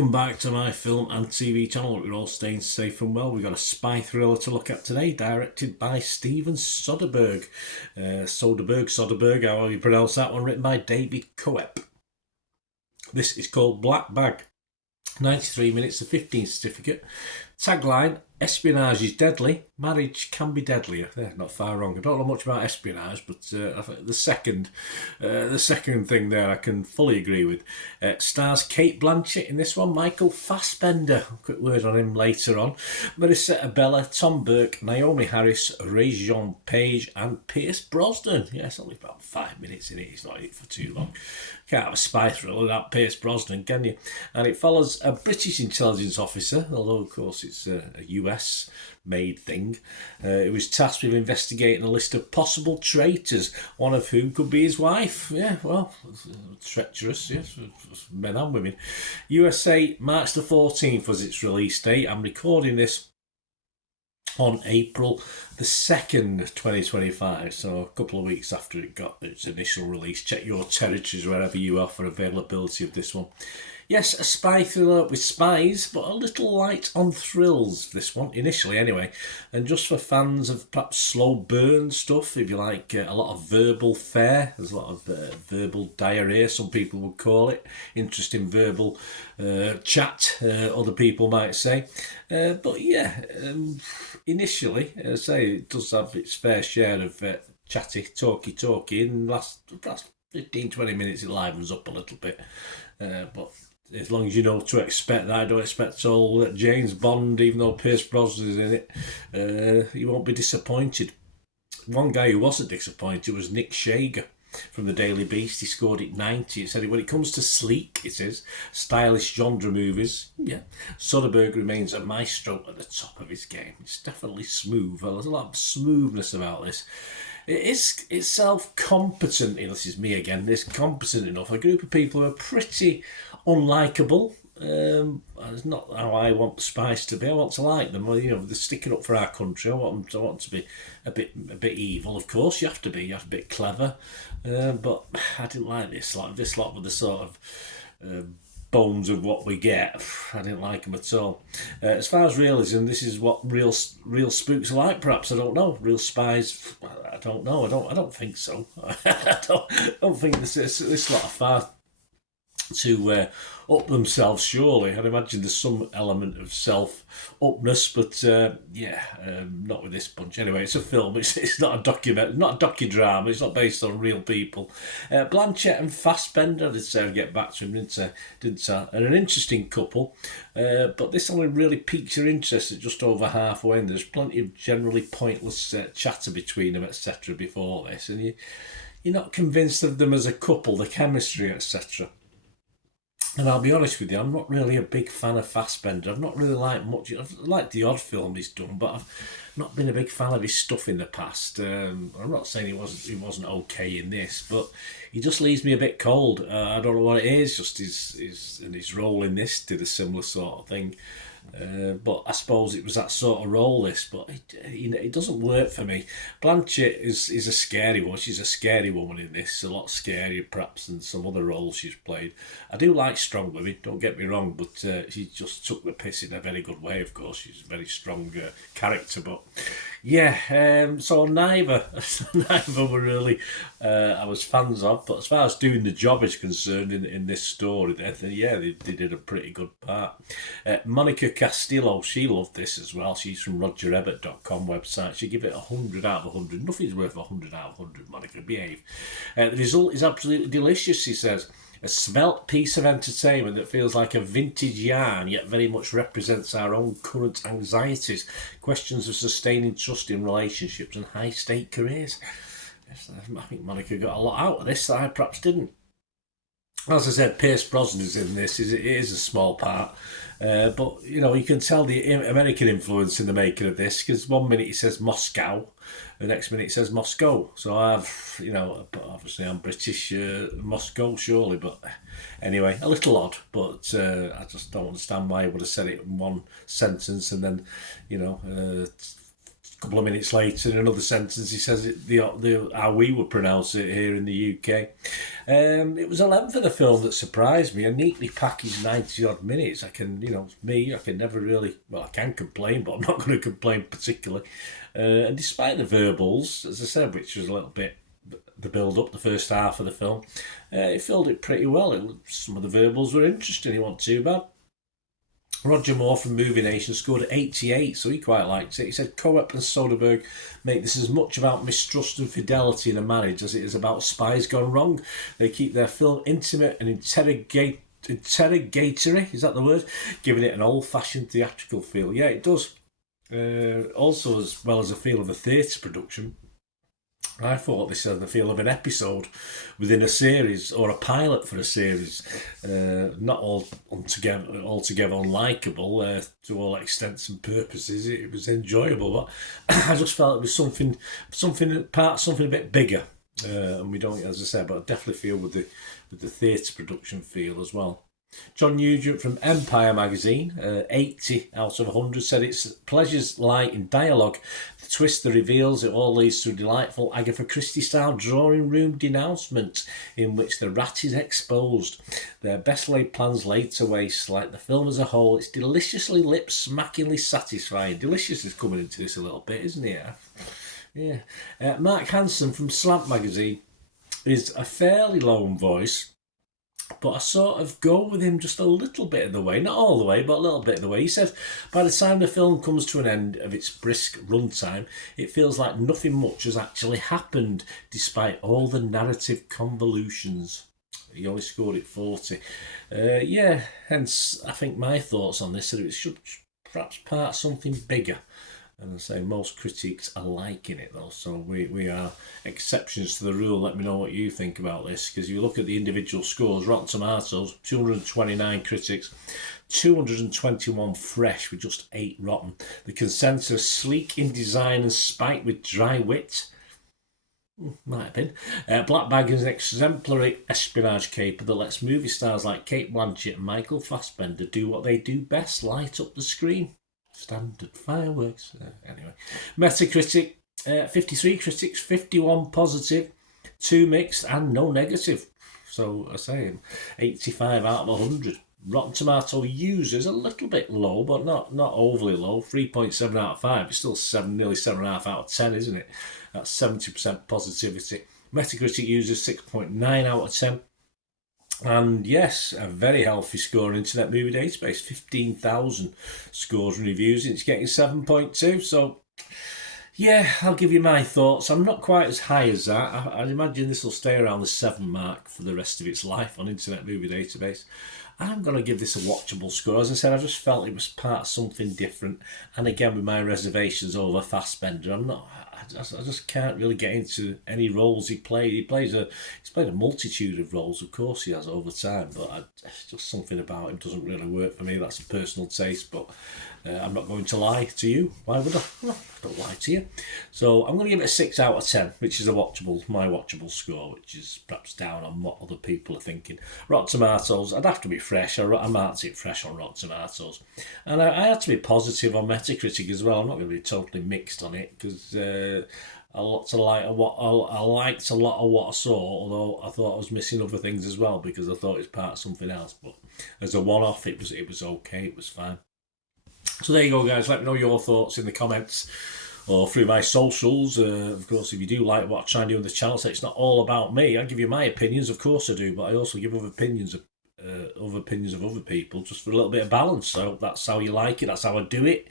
Welcome back to my film and TV channel. We're all staying safe and well. We've got a spy thriller to look at today, directed by Steven Soderbergh. Soderbergh, however you pronounce that one, written by David Coep. This is called Black Bag. 93 minutes, a 15 certificate. Tagline: Espionage is deadly, marriage can be deadlier. Not far wrong. I don't know much about espionage, but I think the second thing there I can fully agree with. Stars Kate Blanchett in this one, Michael Fassbender, quick word on him later on, Marissa Abella, Tom Burke, Naomi Harris, Rajon Page and Pierce Brosnan. Yeah, it's only about 5 minutes in it, he's not in it for too long. Can't have a spy thriller without Pierce Brosnan, can you? And it follows a British intelligence officer, although of course it's a US made thing. It was tasked with investigating a list of possible traitors, one of whom could be his wife. Yeah, well, treacherous, yes, men and women. USA, March the 14th was its release date. I'm recording this on April the 2nd, 2025, so a couple of weeks after it got its initial release. Check your territories wherever you are for availability of this one. Yes, a spy thriller with spies, but a little light on thrills, this one, initially anyway. And just for fans of perhaps slow burn stuff, if you like a lot of verbal fare, there's a lot of verbal diarrhea, some people would call it. Interesting verbal chat, other people might say. But yeah, initially, as I say, it does have its fair share of chatty, talky, and last 15-20 minutes it livens up a little bit. But as long as you know what to expect, I don't expect all James Bond, even though Pierce Brosnan is in it, you won't be disappointed. One guy who wasn't disappointed was Nick Shager from the Daily Beast. He scored it 90. It said, when it comes to sleek, it is, stylish genre movies, yeah, Soderbergh remains a maestro at the top of his game. It's definitely smooth. There's a lot of smoothness about this. It is itself competent, this is me again, it's competent enough. A group of people who are pretty unlikable. It's not how I want the spies to be. I want to like them. They're sticking up for our country. I want them to be a bit evil. Of course, you have to be a bit clever. But I didn't like this lot. This lot with the sort of bones of what we get. I didn't like them at all. As far as realism, this is what real spooks are like. Perhaps, I don't know. Real spies, I don't know. I don't think so. I don't think this lot are far to up themselves, surely. I'd imagine there's some element of self-upness, but not with this bunch. Anyway, it's a film. It's not a document, not a docudrama. It's not based on real people. Blanchett and Fassbender, I did say I'd get back to him, didn't I? And an interesting couple, but this only really piques your interest at just over halfway, and there's plenty of generally pointless chatter between them, etc. before this, and you're not convinced of them as a couple, the chemistry, etc. And I'll be honest with you, I'm not really a big fan of Fassbender. I've not really liked much. I've liked the odd film he's done, but I've not been a big fan of his stuff in the past. I'm not saying he wasn't okay in this, but he just leaves me a bit cold. I don't know what it is. Just his role in this did a similar sort of thing. But I suppose it was that sort of role, but it doesn't work for me. Blanchett is a scary one. She's a scary woman in this, a lot scarier perhaps than some other roles she's played. I do like strong women, don't get me wrong, but she just took the piss in a very good way, of course. She's a very strong character, but yeah, so neither were really I was fans of, but as far as doing the job is concerned in this story, they did a pretty good part. Monica Castillo, she loved this as well. She's from RogerEbbett.com website. She gave it 100 out of 100. Nothing's worth 100 out of 100, Monica, behave. The result is absolutely delicious, she says. A svelte piece of entertainment that feels like a vintage yarn, yet very much represents our own current anxieties, questions of sustaining trust in relationships and high-stake careers. Yes, I think Monica got a lot out of this that I perhaps didn't. As I said, Pierce Brosnan is in this. It is a small part. But, you can tell the American influence in the making of this, because 1 minute he says Moscow, the next minute it says Moscow. So obviously I'm British, Moscow surely, but anyway, a little odd, but I just don't understand why he would have said it in one sentence and then, couple of minutes later, in another sentence, he says it how we would pronounce it here in the UK. It was a length of the film that surprised me. A neatly packaged 90 odd minutes. I can never really, I can complain, but I'm not going to complain particularly. And despite the verbals, as I said, which was a little bit the build up, the first half of the film, it filled it pretty well. Some of the verbals were interesting. It wasn't too bad. Roger Moore from Movie Nation scored at 88, so he quite liked it. He said Coep and Soderbergh make this as much about mistrust and fidelity in a marriage as it is about spies gone wrong. They keep their film intimate and interrogatory, is that the word? Giving it an old-fashioned theatrical feel. Yeah, it does. Also, as well as a feel of a theatre production, I thought this had the feel of an episode within a series or a pilot for a series. Not altogether unlikable to all extents and purposes. It was enjoyable, but I just felt it was something a bit bigger. And we don't, as I said, but I definitely feel with the theatre production feel as well. John Nugent from Empire magazine, 80 out of 100, said its pleasures lie in dialogue. The twist that reveals it all leads to a delightful Agatha Christie-style drawing room denouncement in which the rat is exposed. Their best laid plans laid to waste. Like the film as a whole, it's deliciously lip-smackingly satisfying. Delicious is coming into this a little bit, isn't it? Yeah. Mark Hansen from Slant magazine is a fairly lone voice, but I sort of go with him just a little bit of the way, not all the way, but a little bit of the way. He says, by the time the film comes to an end of its brisk runtime, it feels like nothing much has actually happened, despite all the narrative convolutions. He only scored it 40. Hence, I think my thoughts on this are it should perhaps part something bigger. And I say most critics are liking it though, so we are exceptions to the rule. Let me know what you think about this, because you look at the individual scores. Rotten Tomatoes, 229 critics, 221 fresh with just 8 rotten. The consensus, sleek in design and spiked with dry wit. Might have been. Black Bag is an exemplary espionage caper that lets movie stars like Cate Blanchett and Michael Fassbender do what they do best, light up the screen. Standard fireworks. Anyway, Metacritic, 53 critics, 51 positive, 2 mixed, and no negative. So I say 85 out of 100. Rotten Tomato users a little bit low, but not overly low. 3.7 out of 5. It's still nearly 7.5 out of 10, isn't it? That's 70% positivity. Metacritic users 6.9 out of 10. And yes, a very healthy score on Internet Movie Database, 15,000 scores and reviews, and it's getting 7.2. So, yeah, I'll give you my thoughts. I'm not quite as high as that. I'd imagine this will stay around the 7 mark for the rest of its life on Internet Movie Database. I'm going to give this a watchable score. As I said, I just felt it was part of something different. And again, with my reservations over Fassbender, I just can't really get into any roles he played. He's played a multitude of roles, of course he has over time, but just something about him doesn't really work for me. That's a personal taste, but I'm not going to lie to you. Why would I? Well, I don't lie to you. So I'm going to give it a 6 out of 10, which is my watchable score, which is perhaps down on what other people are thinking. Rotten Tomatoes, I'd have to be fresh. I marked it fresh on Rotten Tomatoes. And I had to be positive on Metacritic as well. I'm not going to be totally mixed on it, because I liked a lot of what I saw, although I thought I was missing other things as well, because I thought it was part of something else. But as a one-off, it was okay, it was fine. So there you go, guys. Let me know your thoughts in the comments or through my socials. Of course, if you do like what I try and do on the channel, so it's not all about me. I give you my opinions, of course I do, but I also give other opinions of other people, just for a little bit of balance. So that's how you like it. That's how I do it.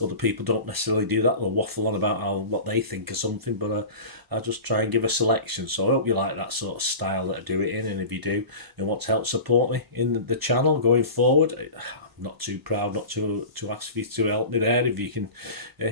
Other people don't necessarily do that. They'll waffle on about what they think of something, but I just try and give a selection. So I hope you like that sort of style that I do it in. And if you do and want to help support me in the channel going forward, I'm not too proud not to ask you to help me there. If you can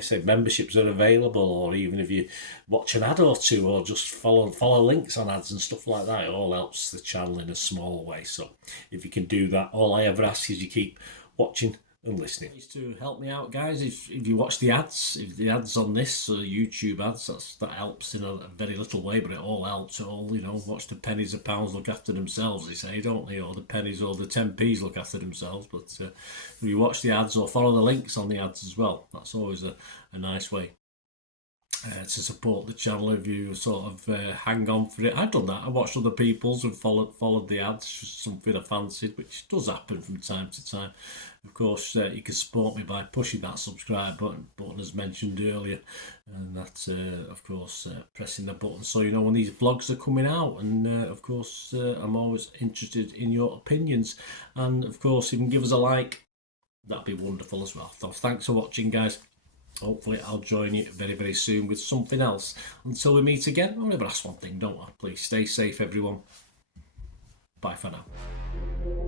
say memberships are available, or even if you watch an ad or two, or just follow links on ads and stuff like that, it all helps the channel in a small way. So if you can do that, all I ever ask is you keep watching and listening. To help me out, guys, if you watch the ads, if the ads on this YouTube ads, that helps in a very little way, but it all helps. Watch the pennies and pounds look after themselves, they say, don't they? Or the pennies or the 10p's look after themselves. But if you watch the ads or follow the links on the ads as well, that's always a nice way. to support the channel if you sort of hang on for it. I've done that. I watched other people's and followed the ads, just something I fancied, which does happen from time to time. Of course, you can support me by pushing that subscribe button as mentioned earlier, and that, of course, pressing the button so you know when these vlogs are coming out. And of course, I'm always interested in your opinions, and of course, if you can give us a like, that'd be wonderful as well. So thanks for watching, guys. Hopefully I'll join you very, very soon with something else. Until we meet again, I'll never ask one thing, don't I? Please stay safe, everyone. Bye for now.